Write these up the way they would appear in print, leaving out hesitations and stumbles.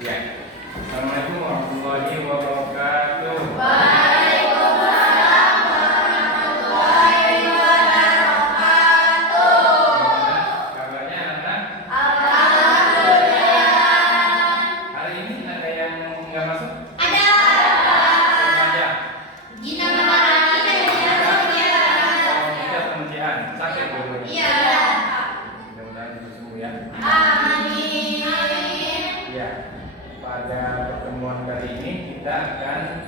Ya. Assalamualaikum warahmatullahi wabarakatuh. Waalaikumsalam warahmatullahi wabarakatuh. Gimana kabarnya anak-anak? Alhamdulillah. Hari ini ada yang nggak masuk? Ada. Sengaja. Gina marah kita ya. Kalau tidak pengujian, sakit dulu. Iya. Mudah-mudahan itu sembuh ya. Amin. Ya. Pada pertemuan kali ini kita akan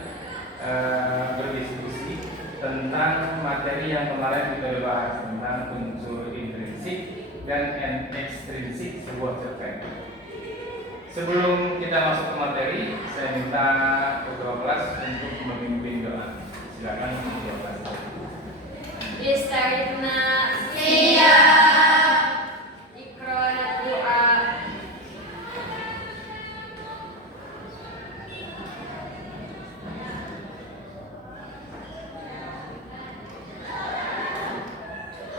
berdiskusi tentang materi yang kemarin kita bahas tentang unsur intrinsik dan ekstrinsik sebuah cerpen. Sebelum kita masuk ke materi, saya minta ketua kelas untuk memimpin doa. Silakan ketua kelas. Bistarina siap. Ikra doa.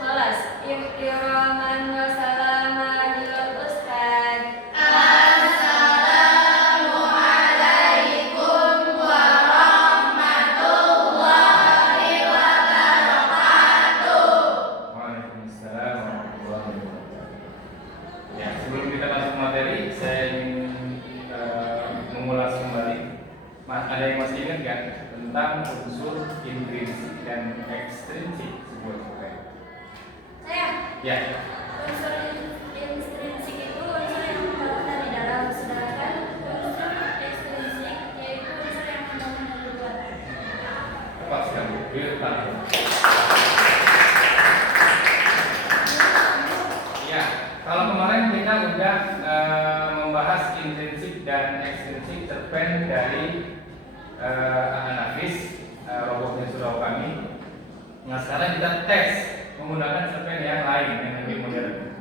Khalas, iktiraman wa salaman lil ustad. Assalamualaikum warahmatullahi wabarakatuh. Waalaikumsalam warahmatullahi wabarakatuh. Ya, sebelum kita masuk materi, saya ingin mengulas kembali. Ada yang masih ingat kan tentang unsur intrinsik dan ekstrinsik sebuah cerpen? Saya, Ya. unsur intrinsik itu unsur yang membangun dari dalam, sedangkan unsur ekstrinsik yaitu unsur yang membangun dari luar. Tepat sekali. Depan. Ya, kalau kemarin kita sudah membahas intrinsik dan ekstrinsik cerpen dari Anafis, robotnya surau kami. Nah, sekarang kita tes menggunakan cerpen yang lain yang lebih modern.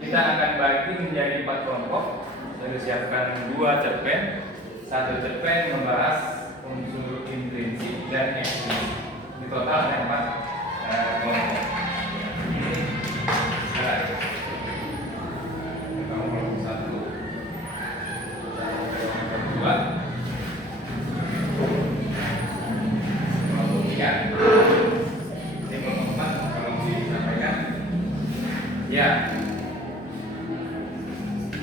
Kita akan bagi menjadi 4 kelompok. Saya siapkan 2 cerpen. Satu cerpen membahas unsur intrinsik dan ekstrinsik. Di total ada 4 kelompok. Ini kelompok 1, kelompok 2, kelompok 3. Ini kelompok 4 kalau mau disampaikan. Ya.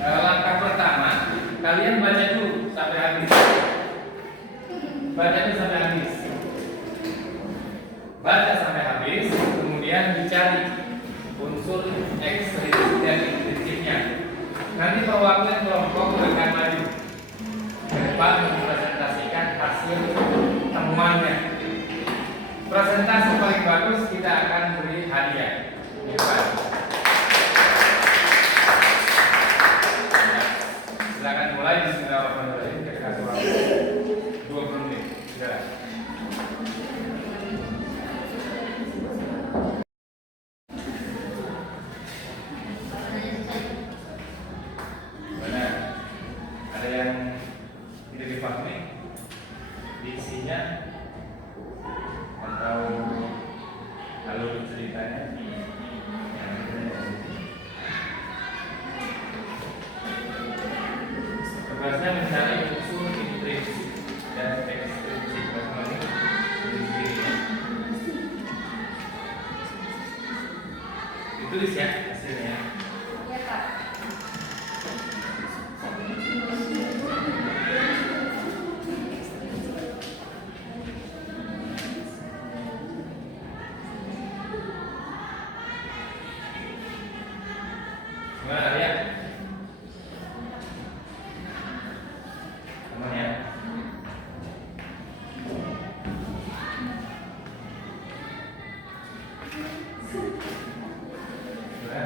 Langkah pertama, kalian baca dulu sampai habis. Baca dulu sampai habis. Baca sampai habis, kemudian dicari unsur ekstrinsik dan intrinsiknya. Nanti perwakilan kelompok akan maju ke depan mempresentasikan hasil temuannya. Presentasi paling bagus kita akan beri hadiah. Di depan. Silakan mulai. Bismillahirrahmanirrahim. Kita kasih waktu 20 menit. Silakan. Mana? Ada yang tidak dipahami diksinya atau alur ceritanya? Tugasnya mencari unsur intrinsik dan ekstrinsik. Bagaimana ini? Ditulis ya hasilnya. Ya, Pak. Gimana kalian? Aman ya? Gimana?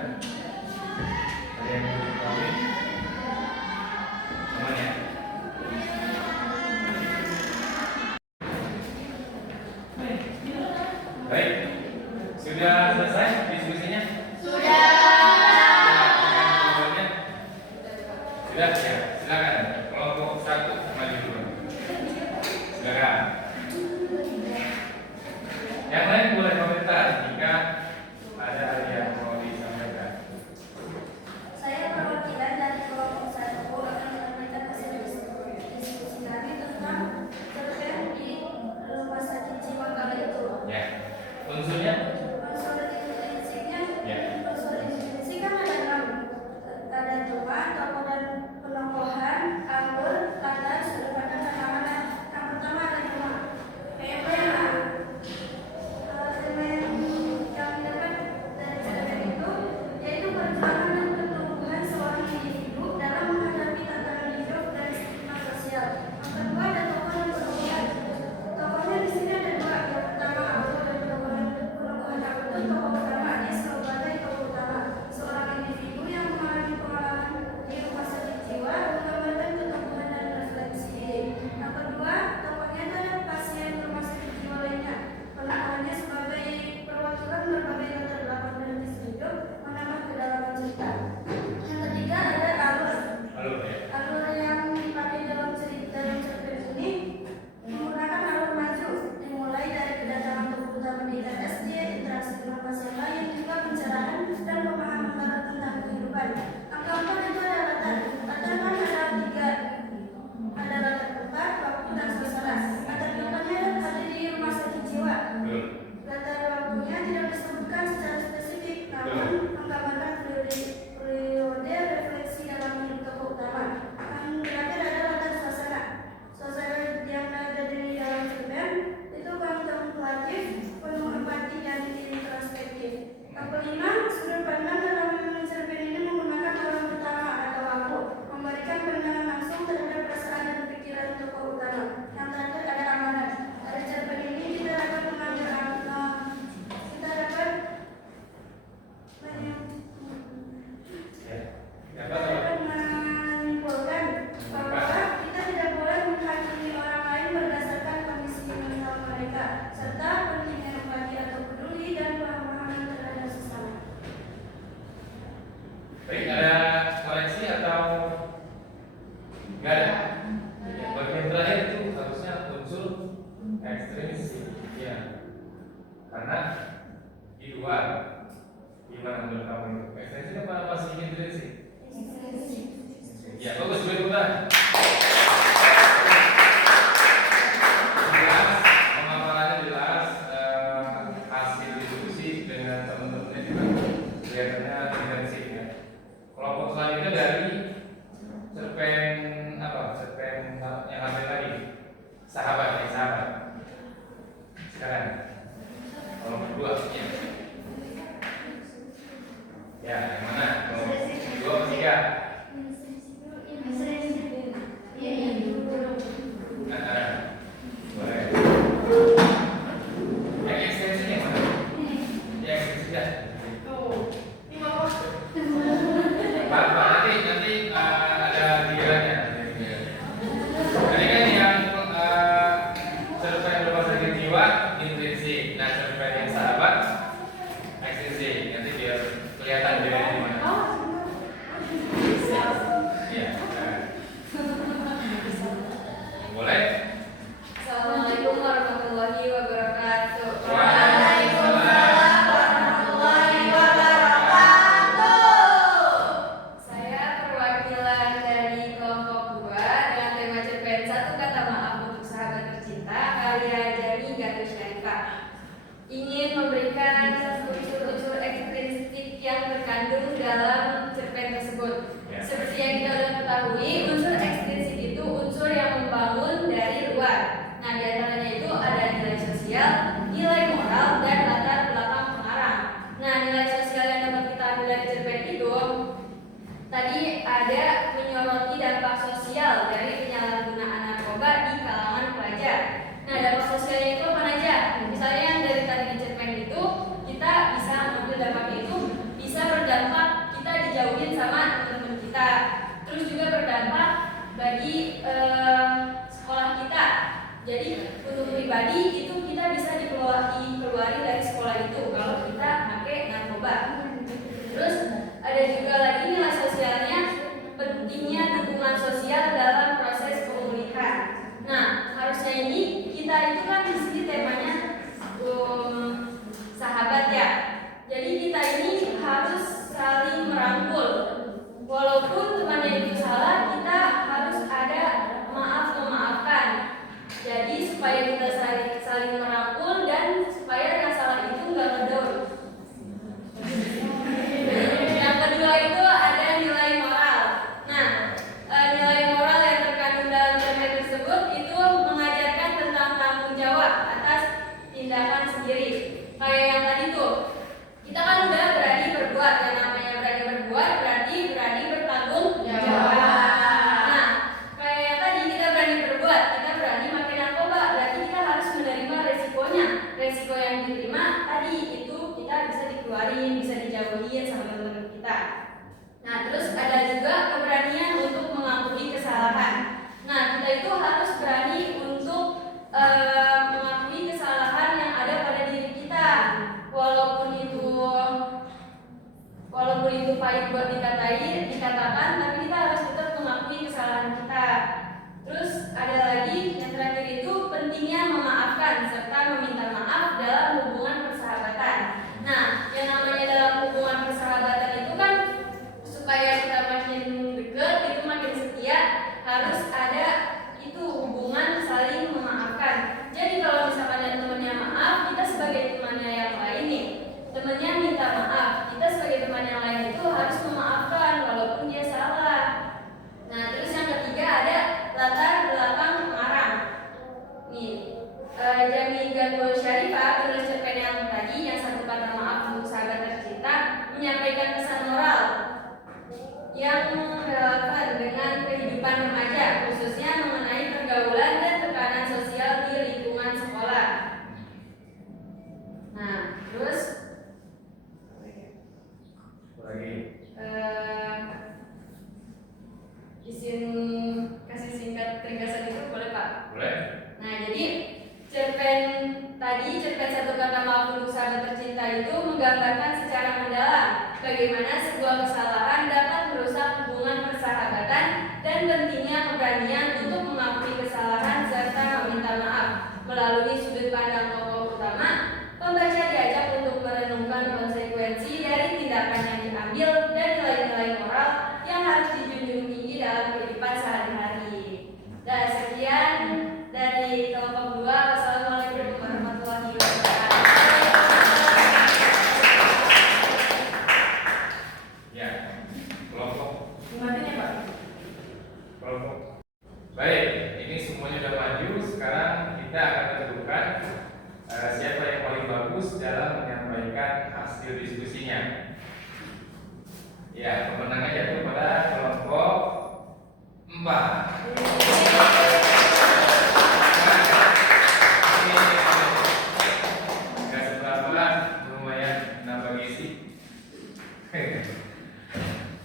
sosial dari penyalahgunaan narkoba di kalangan pelajar. Nah, dampak sosialnya itu apa aja? Misalnya yang dari tadi di cerpen itu, kita bisa mengambil dampaknya itu bisa berdampak kita dijauhin sama teman-teman kita. Terus juga berdampak bagi sekolah kita. Jadi untuk pribadi itu kita bisa dikeluarin dari sekolah itu kalau kita pakai narkoba. Terus ada juga lagi nilai sosialnya, pentingnya dukungan sosial dalam proses pemulihan. Nah, harusnya ini kita itu kan di sini temanya sahabat ya. Jadi kita ini harus saling merangkul. Walaupun temannya itu salah, kita harus ada memaafkan. Jadi supaya kita saling merangkul dan supaya yang salah itu nggak ngedown. Yang kedua itu ada nilai moral. Nah, nilai moral yang terkandung dalam cerpen tersebut itu mengajarkan tentang tanggung jawab atas tindakan sendiri. Kayak yang tadi tuh, kita kan udah berani berbuat. Yang namanya berani berbuat berarti berani bertanggung jawab. Nah, kayak yang tadi kita berani berbuat, kita berani makan narkoba, berarti kita harus menerima resikonya. Resiko yang diterima tadi itu kita bisa dikeluarin, bisa dijauhin sama teman-teman kita. Nah, terus ada juga keberanian untuk mengakui kesalahan. Nah, kita itu harus berani untuk mengakui kesalahan yang ada pada diri kita, walaupun itu pahit buat dikatakan, tapi kita harus tetap mengakui kesalahan kita. Terus ada lagi yang terakhir itu pentingnya memaafkan serta meminta maaf dalam hubungan persahabatan. Nah, yang namanya dalam hubungan persahabatan itu kan supaya kita makin dekat, itu makin setia, harus ada itu hubungan saling memaafkan. Jadi kalau misalkan ada temannya maaf, kita sebagai temannya yang lain nih, temannya minta maaf, kita sebagai teman yang lain itu harus memaafkan walaupun dia salah. Nah, terus yang ketiga ada latar belakang pengarang. Nih, Jami Ganul Syarifah penulis cerpen yang tadi yang satu kata maaf untuk sahabat tercinta menyampaikan pesan moral yang relevan dengan kehidupan remaja, khususnya mengenai pergaulan dan tekanan sosial di lingkungan sekolah. Nah, terus izin kasih singkat ringkasan itu boleh Pak? Boleh. Nah, jadi cerpen satu kata maaf untuk sahabat tercinta itu menggambarkan secara mendalam bagaimana sebuah kesalahan dapat merusak hubungan persahabatan dan pentingnya keberanian untuk mengakui kesalahan serta meminta maaf. Melalui sudut pandang tokoh utama, pembaca diajak untuk merenungkan konsekuensi dari tindakan yang diambil dan nilai-nilai moral yang harus dijunjung tinggi dalam kehidupan sehari-hari. Dan sekian dari kelompok 2. Wassalamualaikum warahmatullahi wabarakatuh. Ya, kelompok. Gimana Pak? Kelompok. Baik, ini semuanya sudah maju. Sekarang kita akan tentukan siapa yang paling bagus dalam menyampaikan hasil diskusinya. Ya, pemenangnya jatuh pada kelompok 4. Lumayan nambah gizi.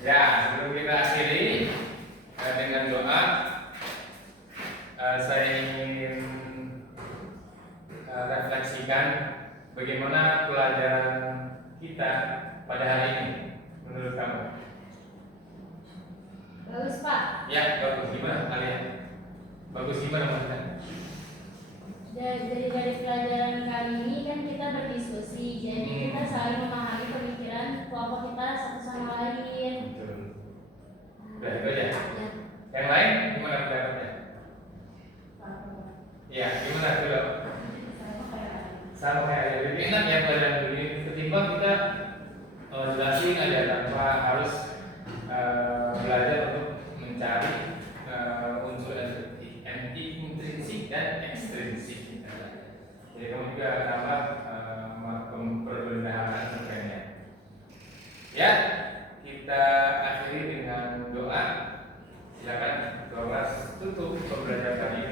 Ya, sebelum kita akhiri dengan doa, saya ingin refleksikan bagaimana pelajaran kita pada hari ini menurut kamu. Bagus Pak. Ya, bagus. Gimana kalian? Bagus gimana maksudnya? Dari pelajaran kali ini kan kita berdiskusi, jadi kita saling memahami pemikiran kelompok kita satu sama lain. Betul. Udah itu aja. Ya. Yang lain gimana pendapatnya? Ya, gimana dulu? Sama kayak lebih enak ya pelajaran begini ketimbang kita jelasin aja tanpa harus belajar untuk mencari unsur intrinsik dan ekstrinsik. Jadi kamu juga tambah pembenahan cerpennya. Ya, kita akhiri dengan doa. Silakan. kelas tutup pembelajaran kali ini.